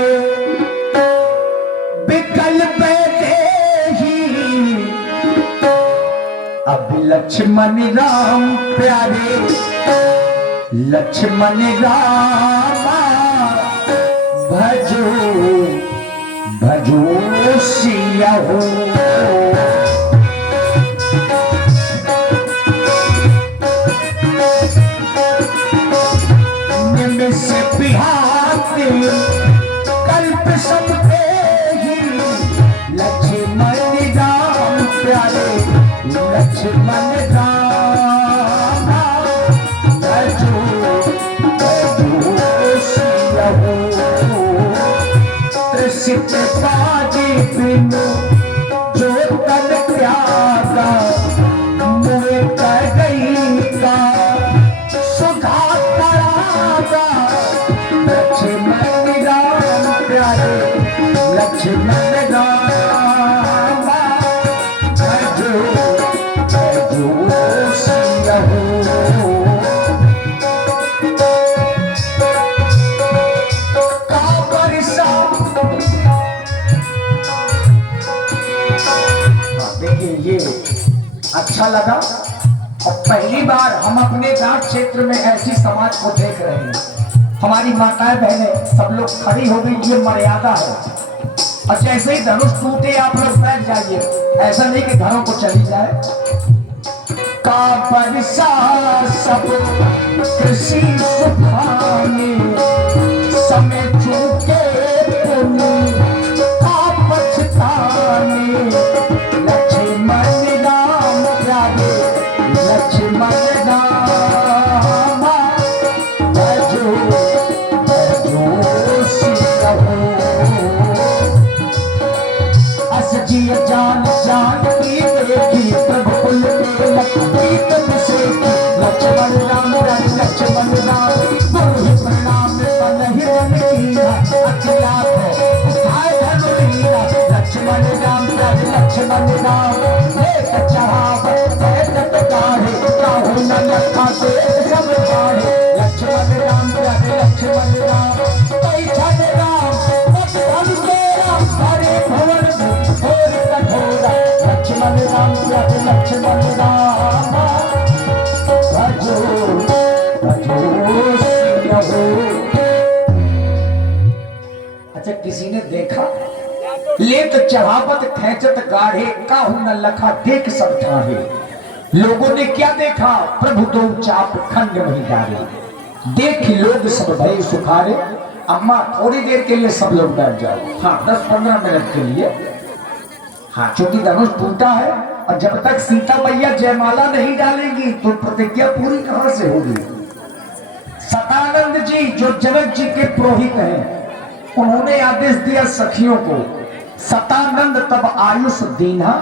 विकल्प देहि, अब लक्ष्मण राम प्यारे, लक्ष्मण रामा भजो भजो सिया हो। निमिष बिहाते कल्प सबके ही, लक्ष्मण राम प्यारे, लक्ष्मण राम भजो भजो सिया हो। त्रिसित बाजी बिनु जो तन त्यागा, मुए कर गई का सुधा तरागा। लक्ष्मण राम प्यारे, लक्ष्मण राम भजो भजो सिया हो। देखिए ये अच्छा लगा और पहली बार हम अपने गांव क्षेत्र में ऐसी समाज को देख रहे हैं। हमारी माताएं बहनें सब लोग खड़ी हो गई, ये मर्यादा है। और जैसे ही धनुष टूटे आप लोग बैठ जाइए, ऐसा नहीं कि घरों को चली जाए। का बरसा सब कृषि सुखाने समय चूके का पछताने लक्ष्मण राम प्यारे लक्ष्मण राम भजो भजो सिरहो अस जी जान जान की देखी प्रभु कुल के लक्ष्मी तब से लक्ष्मण राम लक्ष्मण राम गुरु ही प्रणाम नहीं कीना अखिला हाय धनुरीरा लक्ष्मण राम लक्ष्मण राम एक चढ़ावत है तत्कारे काहू न लखा से सब पारे लक्ष्मण राम लक्ष्मण राम कोई छद राम हम के राम हरे भवन घोर कठोरा लक्ष्मण राम लक्ष्मण राम भजो भजो सिरहो। अच्छा किसी ने देखा लेत चढ़ावत खेचत गाढ़े काहू न लखा देख सब ठाहे लोगों ने क्या देखा प्रभु दो चाप खंड नहीं डाले देख लोग सब भय सुखारे अम्मा थोड़ी देर के लिए सब लोग बैठ जाओ हाँ 10-15 मिनट के लिए हाँ चूंकि धनुष टूटा है और जब तक सीता मैया जयमाला नहीं डालेंगी तो प्रतिज्ञा पूरी कहां से होगी। सतानंद जी जो जनक जी के पुरोहित हैं उन्होंने आदेश दिया सखियों को सतानंद तब आयुष दीना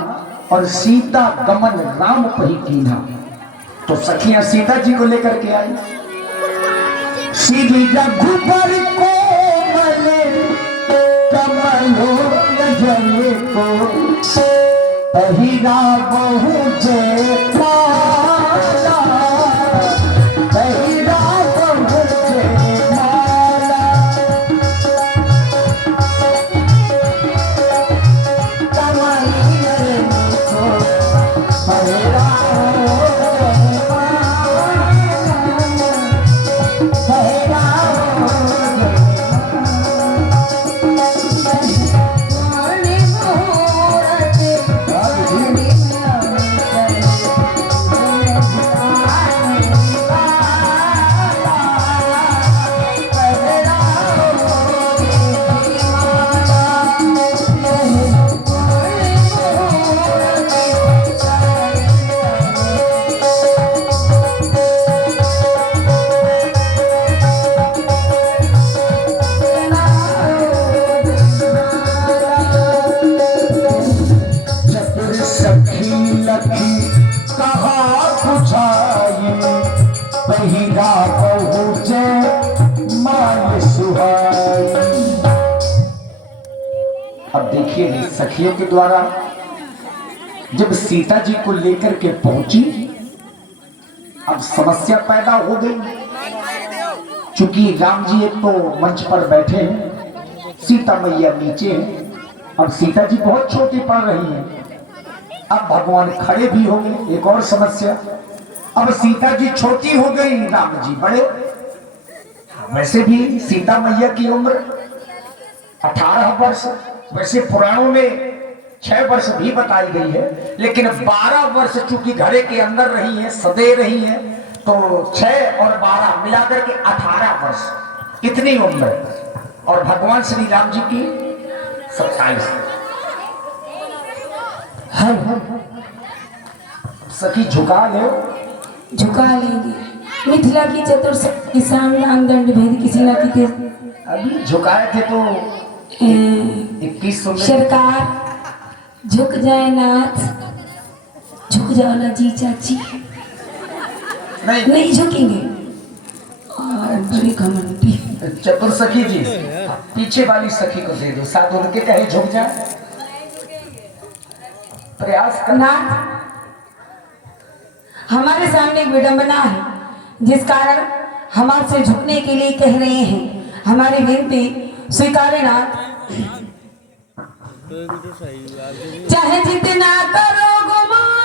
और सीता गमन राम पही कीना तो सखियां सीता जी को लेकर के आई सीधी रघुबर को कमलो नजरे को पहिरा बहु जय माला पहिरा बहु जय माला कमलिए को पहिरा अब देखिए सखियों के द्वारा जब सीता जी को लेकर के पहुंची अब समस्या पैदा हो गई क्योंकि राम जी एक तो मंच पर बैठे हैं सीता मैया नीचे हैं अब सीता जी बहुत छोटी पड़ रही हैं अब भगवान खड़े भी हो गए एक और समस्या अब सीता जी छोटी हो गई राम जी बड़े वैसे भी सीता मैया की उम्र 18 वर्ष वैसे पुराणों में 6 वर्ष भी बताई गई है लेकिन 12 वर्ष चूंकि घरे के अंदर रही है सदे रही है तो 6 और 12 मिलाकर के 18 वर्ष इतनी उम्र और भगवान श्री राम जी की 27 सखी झुका लेंगे मिथिला की चतुर्थ किसान दंड भेद किसी ना किसी अभी झुकाए थे तो 21 सरकार झुक जाए नाथ झुक जाओ ना जी चाची नहीं झुकेंगे बड़ी घमंडी चतुर सखी जी पीछे वाली सखी को दे दो साथ उनके कहे झुक जाए प्रयास करना हमारे सामने एक विडंबना है जिस कारण हम आपसे झुकने के लिए कह रहे हैं हमारी विनती स्वीकारे नाथ चाहे जितना करो गुमान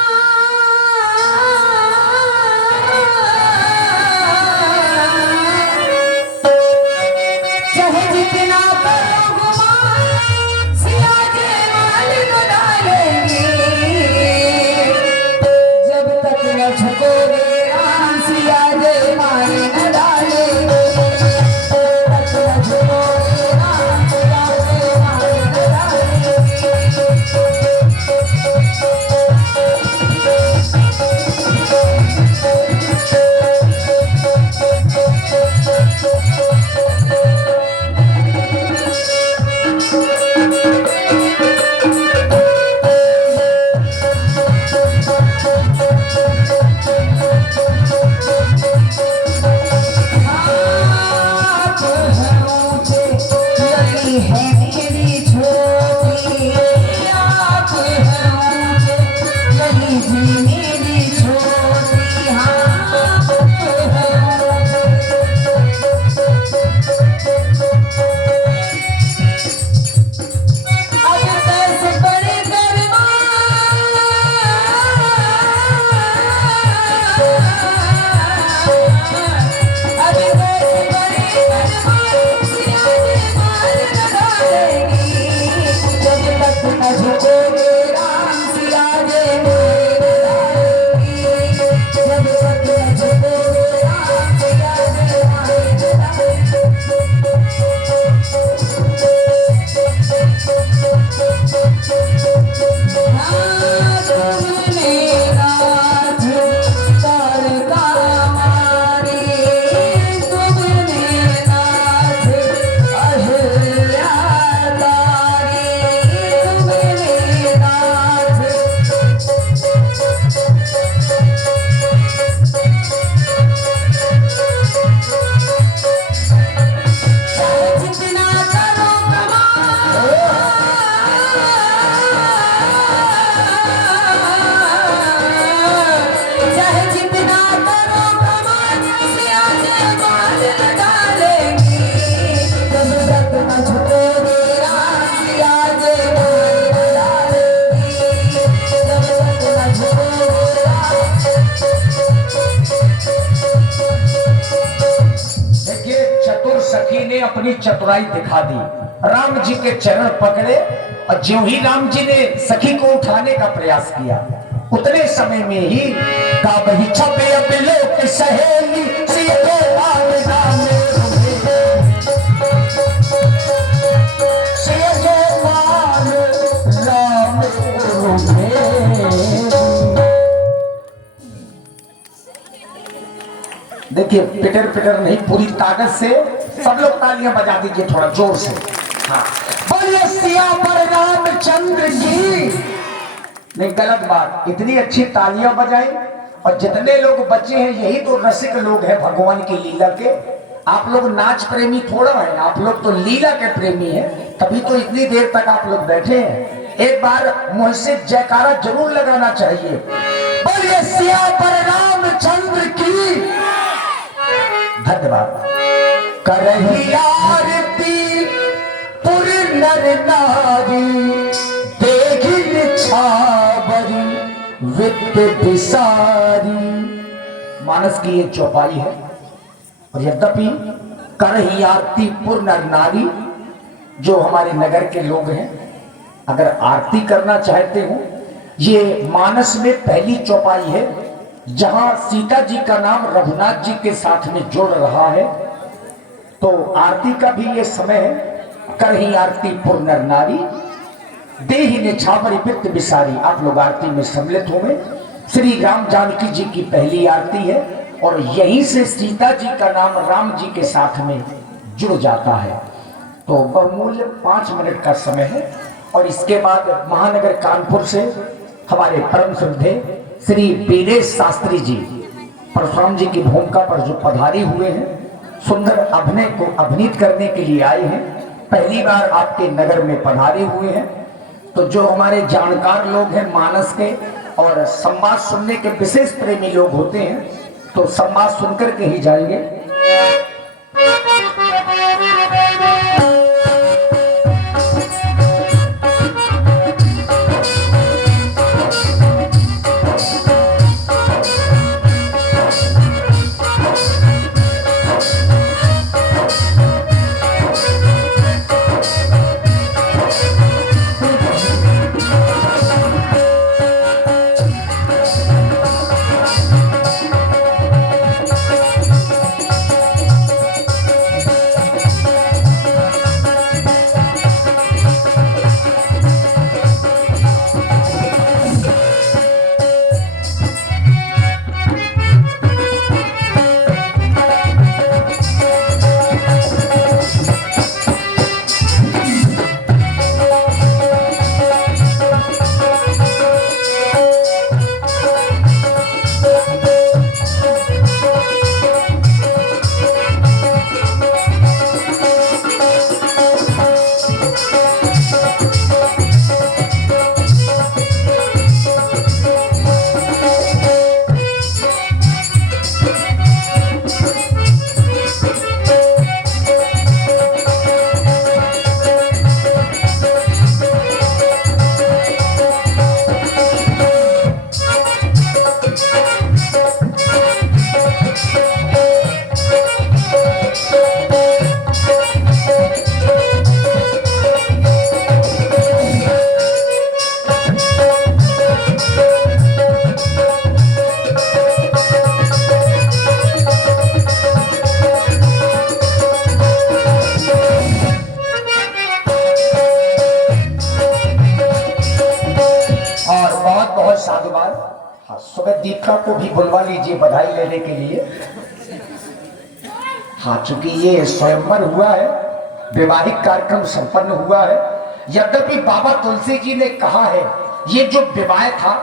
चाहे जितना करो गुमान सिया के मालिक डालेंगे जब तक न झुको अपनी चतुराई दिखा दी। राम जी के चरण पकड़े और ज्यों ही राम जी ने सखी को उठाने का प्रयास किया, उतने समय में ही का बही छपे अबिलो की सहेली सीधे लाल राम देखिए, पिटर पिटर नहीं, पूरी ताकत से सब लोग तालियां बजा दीजिए थोड़ा जोर से। हाँ, बोलिए सियावर रामचंद्र की। नहीं, गलत बात, इतनी अच्छी तालियां बजाई। और जितने लोग बच्चे हैं यही तो रसिक लोग हैं भगवान की लीला के। आप लोग नाच प्रेमी थोड़ा है, आप लोग तो लीला के प्रेमी हैं, तभी तो इतनी देर तक आप लोग बैठे हैं। एक बार मुझ से जयकारा जरूर लगाना चाहिए। बोलिए सियावर रामचंद्र की। धन्यवाद। करही आरती पुर नर नारी, देखी छावरी वित्त विसारी। मानस की ये चौपाई है। और यद्यपि करही आरती पुर नर नारी, जो हमारे नगर के लोग हैं अगर आरती करना चाहते हो, ये मानस में पहली चौपाई है जहां सीता जी का नाम रघुनाथ जी के साथ में जुड़ रहा है। तो आरती का भी ये समय है। करही आरती पुर नर नारी, देहि निछावरी वित्त विसारी। आप लोग आरती में सम्मिलित होंगे। श्री राम जानकी जी की पहली आरती है और यहीं से सीता जी का नाम राम जी के साथ में जुड़ जाता है। तो बहुमूल्य 5 मिनट का समय है। और इसके बाद महानगर कानपुर से हमारे परम श्रद्धे श्री वीरेश शास्त्री जी परशुराम जी की भूमिका पर जो पधारे हुए हैं, सुंदर अभिनय को अभिनीत करने के लिए आए हैं, पहली बार आपके नगर में पधारे हुए हैं। तो जो हमारे जानकार लोग हैं मानस के और संवाद सुनने के विशेष प्रेमी लोग होते हैं, तो संवाद सुनकर के ही जाएंगे। साधुवाद। हाँ, सुबह दीपिका को भी बुलवा लीजिए बधाई लेने के लिए। हाँ, चूंकि ये स्वयंवर हुआ है, वैवाहिक कार्यक्रम संपन्न हुआ है। यद्यपि बाबा तुलसी जी ने कहा है ये जो विवाह था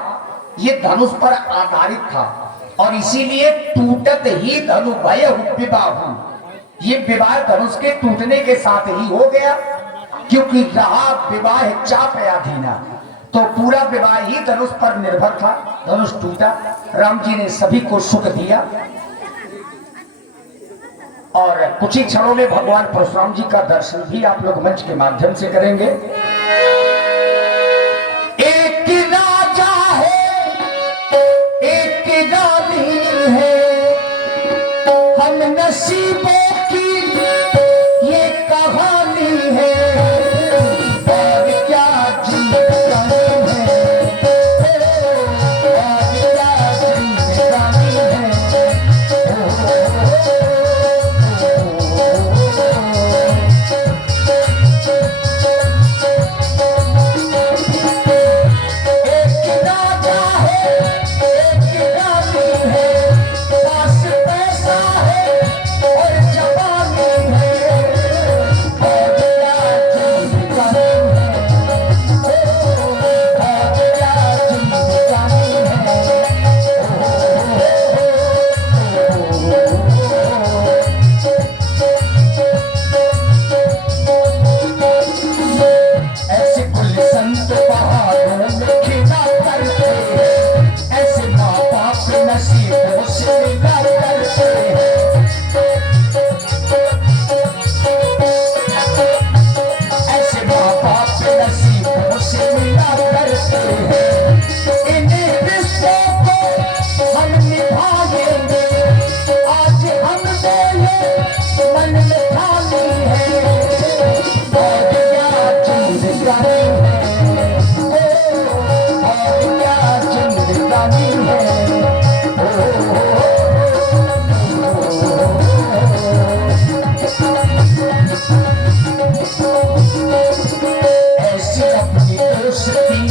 ये धनुष पर आधारित था और इसीलिए टूटत ही धनु भय विवाह। ये विवाह धनुष के टूटने के साथ ही हो गया, क्योंकि रहा विवाह चाप अधीना, तो पूरा विवाह ही धनुष पर निर्भर था। धनुष टूटा, राम जी ने सभी को सुख दिया। और कुछ ही क्षणों में भगवान परशुराम जी का दर्शन भी आप लोग मंच के माध्यम से करेंगे। एक राजा है, एक रानी है, हम नसीबों की ये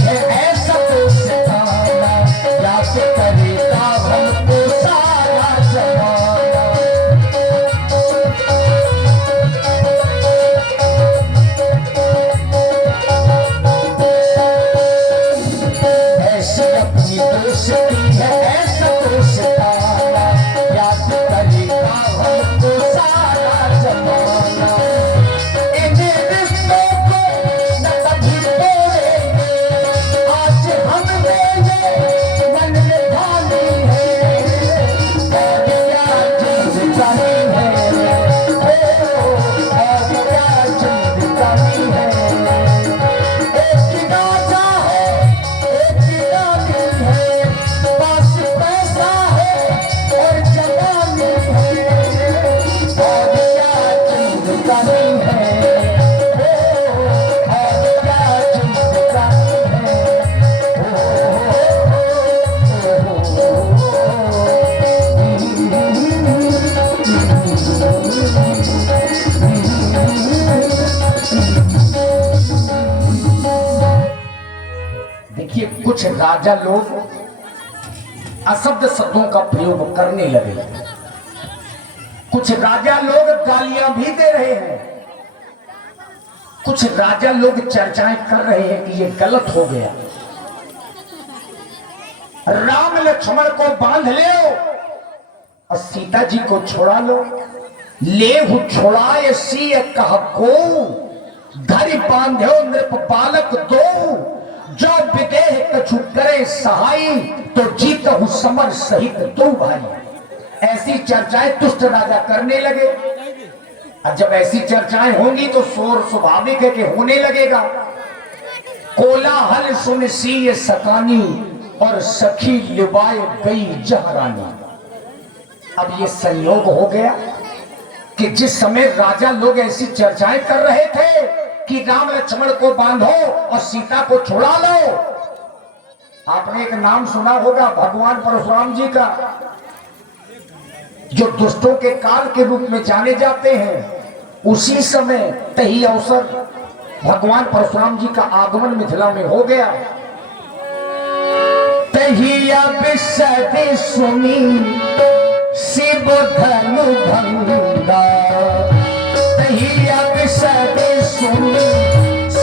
है ऐसा तो सिखाना, याद करेगा हमको सारा जमाना। ऐसी अपनी दोस्ती है ऐसा तो सिखाना, याद करेगा हमको सारा जमाना। इन्हीं रिश्तों को न कभी तोड़ेंगे, आज हमने ये मन में ठानी है, और क्या जिंदगानी है, और क्या जिंदगानी है। एक राजा है एक रानी है, पास पैसा है और जवानी है, और क्या जिंदगानी है, और क्या जिंदगानी है। देखिए कुछ राजा लोग अशब्द शब्दों का प्रयोग करने लगे, कुछ राजा लोग गालियां भी दे रहे हैं, कुछ राजा लोग चर्चाएं कर रहे हैं कि ये गलत हो गया। राम लक्ष्मण को बांध ले और सीता जी को छोड़ा लो, लेहु छोड़ाए सिय कह को, धरि बांध्यो नृप बालक दो, जो विदेह कछु करे सहाय, तो जीतहु समर सहित दो भाई। ऐसी चर्चाएं दुष्ट राजा करने लगे। अब जब ऐसी चर्चाएं होंगी तो शोर स्वाभाविक है कि होने लगेगा। कोलाहल सुन सिय सकानी, और सखी लिबाए गई जहरानी। अब ये संयोग हो गया कि जिस समय राजा लोग ऐसी चर्चाएं कर रहे थे कि राम लक्ष्मण को बांधो और सीता को छुड़ा लो, आपने एक नाम सुना होगा भगवान परशुराम जी का, जो दुष्टों के काल के रूप में जाने जाते हैं। उसी समय तही अवसर भगवान परशुराम जी का आगमन मिथिला में हो गया। तहिया बिसरि सुनी शिव धनु भंगा, तहिया बिसरि सुनी